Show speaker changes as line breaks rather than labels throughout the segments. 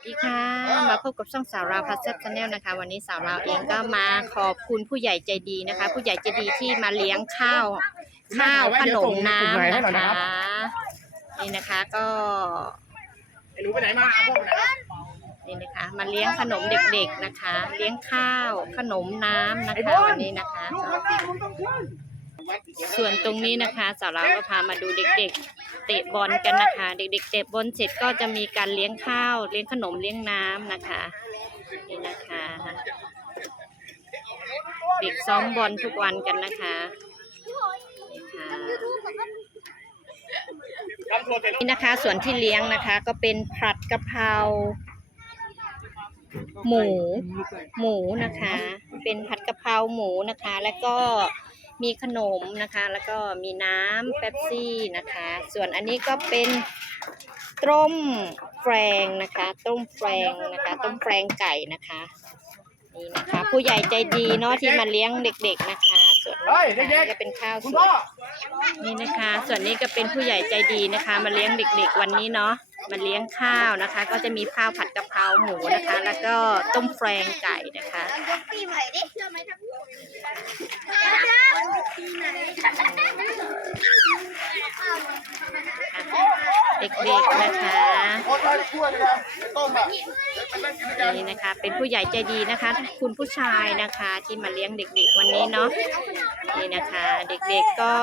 สวัสดีค่ะ มาพบกับช่องสาวราวพัสเซชแนลนะคะ วันนี้สาวราวเองก็มาขอบคุณผู้ใหญ่ใจดีนะคะ ผู้ใหญ่ใจดีที่มาเลี้ยงข้าวข้าวขนมน้ำนะคะนี่นะคะก็
ไอ้หนูไปไหนมาเอาพ่อไปไหนมา
นี่นะคะมาเลี้ยงขนมเด็กๆนะคะ เลี้ยงข้าวขนมน้ำนะคะวันนี้นะคะ ส่วนตรงนี้นะคะสาวเราก็พามาดูเด็กๆ เตะบอลกันนะคะ เด็ก ๆ เตะบอลเสร็จก็จะมีการเลี้ยงข้าว เลี้ยงขนมเลี้ยงน้ำนะคะนี่นะคะ เด็กซ้อมบอลทุกวันกันนะคะนี่นี่นะคะส่วนที่เลี้ยงนะคะ ก็เป็นผัดกะเพราหมู หมูนะคะ เป็นผัดกะเพราหมูนะคะ แล้วก็ มีขนมนะคะ แล้วก็มีน้ำเป๊ปซี่นะคะ ส่วนอันนี้ก็เป็นต้มแฟงนะคะ ต้มแฟงนะคะ ต้มแฟงไก่นะคะ นี่นะคะ ผู้ใหญ่ใจดีเนาะที่มาเลี้ยงเด็ก ๆนะคะ ส่วนนี้ก็เป็นข้าว
คุณ
สว
ย
นี่นะคะ ส่วนนี้ก็เป็นผู้ใหญ่ใจดีนะคะ มาเลี้ยงเด็ก ๆ วันนี้เนาะ มาเลี้ยงข้าวนะคะ ก็จะมีข้าวผัดกะเพราหมูนะคะ แล้วก็ต้มแฟรงไก่นะคะ
ยกปีใหม่ดิเชื่อไหมทั้งคู่ปีไหน
เด็กๆนะคะ
นี่นะ
คะ เป็นผู้ใหญ่ใจดีนะคะ คุณผู้ชายนะคะที่มาเลี้ยงเด็กๆวันนี้เนาะนี่นะคะ เด็กๆก็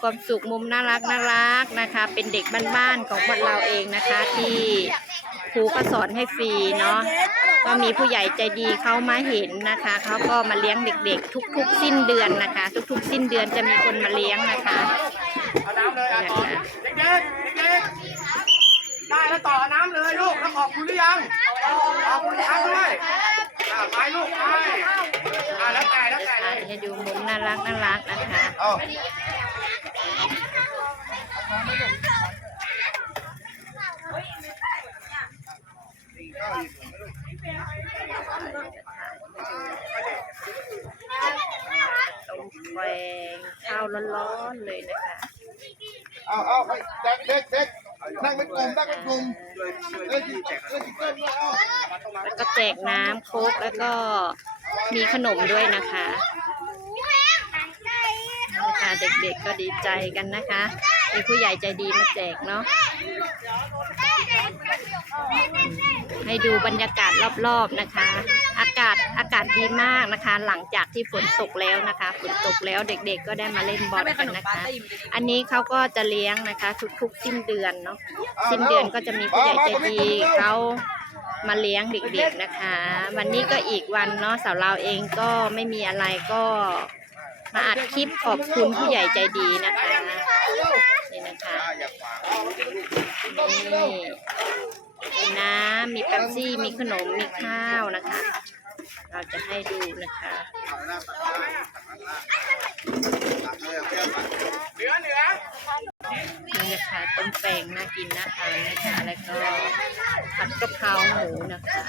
ความสุขมุมน่ารักน่ารักนะคะ เป็นเด็กบ้านๆของพวกเราเองนะคะที่ครูก็สอนให้ฟรีเนาะก็มีผู้ใหญ่ใจดีเขามาเห็นนะคะเขาก็มาเลี้ยงเด็กๆ ทุก ๆ สิ้นเดือนนะคะ ทุก ๆ สิ้นเดือนจะมีคนมาเลี้ยงนะคะ
เอาน้ำเลยอะต่อเด็กๆเด็กๆได้ แล้วต่อน้ำเลยลูกแล้วขอบคุณหรือยังขอบคุณยังด้วยอะไปลูกไปอะแล้วแต่แล้วแต่เลย
ให้ดูมุมน่ารักน่ารักนะคะ
เอา
ต้มแฟงข้าวร้อนๆเลยนะคะ
เอาเอาไปเด็กเด็กเด็ก นั่งเป็นกลุ่มนั่งเป็นกลุ่มเล่นจีเล่นจีเกิลด้วยเอา
แล้วก็แจกน้ำโค้กแล้วก็มีขนมด้วยนะคะนะคะเด็กๆก็ดีใจกันนะคะ มีผู้ใหญ่ใจดีมาแจกเนาะให้ดูบรรยากาศรอบๆนะคะ อากาศอากาศดีมากนะคะ หลังจากที่ฝนตกแล้วนะคะ ฝนตกแล้วเด็กๆ ก็ได้มาเล่นบอลกันนะคะ อันนี้เขาก็จะเลี้ยงนะคะ ทุกๆสิ้นเดือนเนาะสิ้นเดือนก็จะมีผู้ใหญ่ใจดีเขามาเลี้ยงเด็กๆนะคะ วันนี้ก็อีกวันเนาะสาวเราเองก็ไม่มีอะไรก็มาอัดคลิปขอบคุณผู้ใหญ่ใจดีนะคะ นี่นะคะนี่มีน้ำมีแป๊บซี่ มีขนม มีข้าวนะคะ เราจะให้ดูนะคะ
เหนือเหนือ
นี่นะคะต้มแปงน่ากินน่าทานนะคะ แล้วก็ผัดกะเพราหมูนะคะ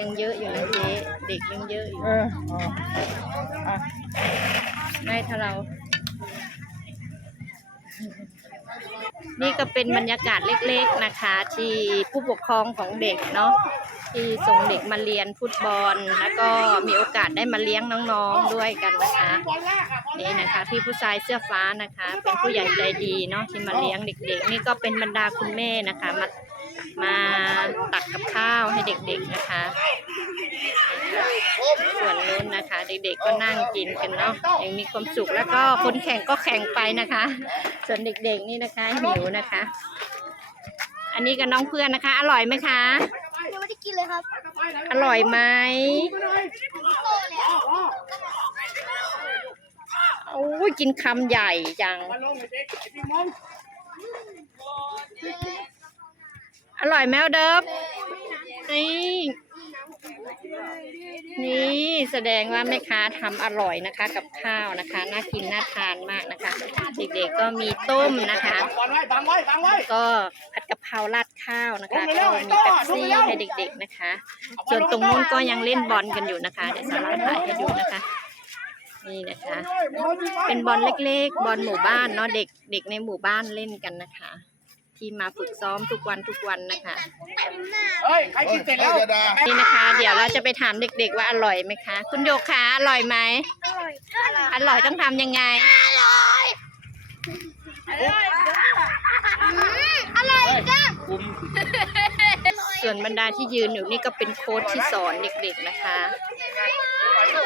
ยังเยอะอยู่นะเจ๊เด็กยังเยอะอยู่
เอออะ
ไม่ถ้าเรา นี่ก็เป็นบรรยากาศเล็กๆนะคะ ที่ผู้ปกครองของเด็กเนาะที่ส่งเด็กมาเรียนฟุตบอล แล้วก็มีโอกาสได้มาเลี้ยงน้องๆด้วยกันนะคะนี่นะคะพี่ผู้ชายเสื้อฟ้านะคะ เป็นผู้ใหญ่ใจดีเนาะที่มาเลี้ยงเด็ก ๆ นี่ก็เป็นบรรดาคุณแม่นะคะมามาตักกับข้าวให้เด็กๆนะคะ ส่วนนู้นนะคะ เด็กๆก็นั่งกินกันเนาะยังมีความสุขแล้วก็คนแข่งก็แข่งไปนะคะ ส่วนเด็กๆนี่นะคะหิวนะคะ อันนี้กับน้องเพื่อนนะคะ อร่อยไหมคะ
ยังไม่ได้กินเลยครับ
อร่อยไหมโอ้ยกินคำใหญ่จัง
มาลงไอ้เด็กไอ้พี่มง
อร่อยแมวเดิบนี่ นี่แสดงว่าแม่ค้าทำอร่อยนะคะกับข้าวนะคะ น่ากินน่าทานมากนะคะ เด็กๆก็มีต้มนะคะ
บอลไว้บังไว้บังไว้
ก็ผัดกะเพราราดข้าวนะคะก็มีเป๊ปซี่ให้เด็กๆนะคะ ส่วนตรงนู้นก็ยังเล่นบอลกันอยู่นะคะเดี๋ยวสาราถ่ายให้ดูนะคะนี่นะคะ เป็นบอลเล็กๆ บอลหมู่บ้านเนาะเด็กเด็กในหมู่บ้านเล่นกันนะคะ ที่มาฝึกซ้อมทุกวันทุกวันนะคะ
เฮ้ยใครกินเสร็จแล้ว
นี่นะคะ เดี๋ยวเราจะไปถามเด็ก ๆ ว่าอร่อยไหมคะ คุณโยคะอร่อยไหม
อร่อย
อร่อยต้องทำยังไง
อร่อยจัง
ส่วนบรรดาที่ยืนอยู่นี่ก็เป็นโค้ชที่สอนเด็กๆนะคะ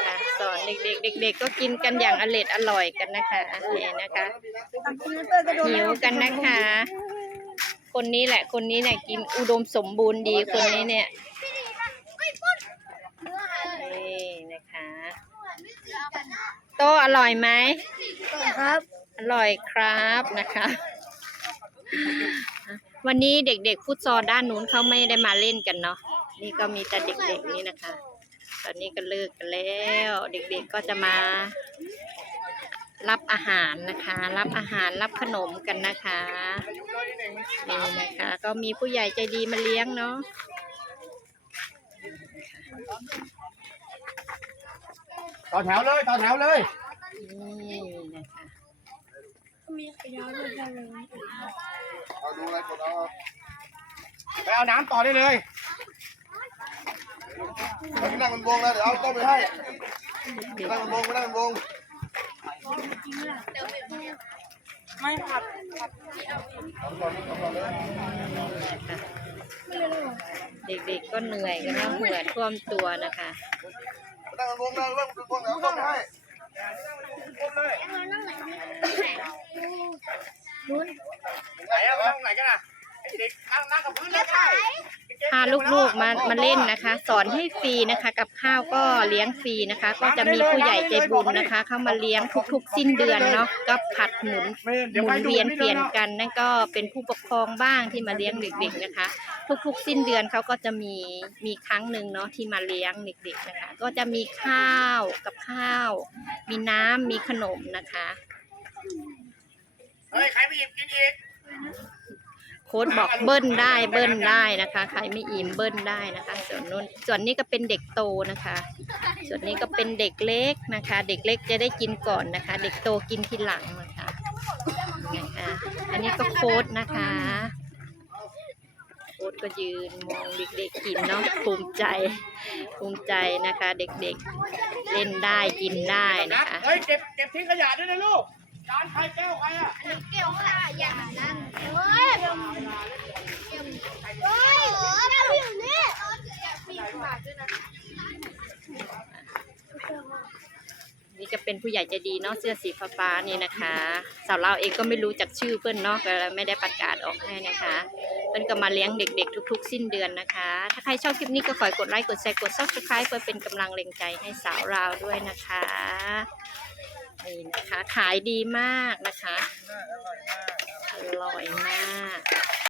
ค่ะสอนเด็กๆเด็ก ๆ ก็กินกันอย่างอร่อยอร่อยกันนะคะนี่นะคะหิวกันนะคะ คนนี้แหละ คนนี้เนี่ยกินอุดมสมบูรณ์ดีคนนี้เนี่ยนี่นะคะ โตอร่อยไหม
ครับ
อร่อยครับนะคะ วันนี้เด็กๆฟุตซอลด้านนู้นเขาไม่ได้มาเล่นกันเนาะนี่ก็มีแต่เด็กๆนี่นะคะ ตอนนี้ก็เลิกกันแล้ว เด็กๆก็จะมา รับอาหารนะคะ รับอาหารรับขนมกันนะคะนี่นะคะ ก็มีผู้ใหญ่ใจดีมาเลี้ยงเนาะ
ต่อแถวเลยต่อแถวเลย
นี่นะคะ
มีขยะด้วยกันเลย
เอาดูอะไรกดเอา
ไปเอาน้ำต่อได้เลย
เอานั่งบนวงแล้วเดี๋ยวเอาต้มไปให้นั่งบนวงไปนั่งบนวง ไม่ครับ
เด็กๆก็เหนื่อยกันนะเหงื่อท่วมตัวนะคะ
นั่งบนวงนั่งบนวงเดี๋ยวเอาต้มไปให้
ไหนอะนั่งไหนกันอะเด็กนั่งนั่งกับพื้นเลยได้
พาลูกๆมามาเล่นนะคะ สอนให้ฟรีนะคะ กับข้าวก็เลี้ยงฟรีนะคะ ก็จะมีผู้ใหญ่ใจบุญนะคะ เข้ามาเลี้ยงทุกๆ สิ้นเดือนเนาะก็ผัดหมุนหมุนเวียนเปลี่ยนกันนั่นก็เป็นผู้ปกครองบ้างที่มาเลี้ยงเด็ก ๆนะคะ ทุกๆ สิ้นเดือนเขาก็จะมีมีครั้งหนึ่งเนาะที่มาเลี้ยงเด็ก ๆนะคะ ก็จะมีข้าวกับข้าว มีน้ำมีขนมนะคะ
เฮ้ยใครไม่หยิบกินอีก
ค้ดบอกเบิ้ลได้เบิ้ลได้นะคะ ใครไม่อิ่มเบิ้ลได้นะคะ ส่วนนู้นส่วนนี้ก็เป็นเด็กโตนะคะ ส่วนนี้ก็เป็นเด็กเล็กนะคะ เด็กเล็กจะได้กินก่อนนะคะ เด็กโตกินทีหลังนะคะนะคะอันนี้ก็โค้ดนะคะโค้ดก็ยืนมองเด็กๆกินเนาะภูมิใจภูมิใจนะคะ เด็กๆเล่นได้กินได้
นะ
นะคะ
เฮ้ยเก็บเก็บทิ้งขยะด้วยนะลูกจานใครแก้วใครอะ
เกี่ยวขยะนั่นเฮ้ยเฮ้ยแก้วอยู่นี่มีบาทด้วยนะ
นี่ก็เป็น ผู้ใหญ่ใจดีเนาะเสื้อสีฟ้าๆนี่นะคะสาวเราเองก็ไม่รู้จักชื่อเพื่อนเนาะก็เลยไม่ได้ประกาศออกให้นะคะเพื่อนก็มาเลี้ยงเด็กๆ ทุก ๆ สิ้นเดือนนะคะ ถ้าใครชอบคลิปนี้ก็ขอกดไลค์กดแชร์กด subscribe เพื่อเป็นกำลังแรงใจให้สาวเราด้วยนะคะนี่นะคะขายดีมากนะคะอร่อยมาก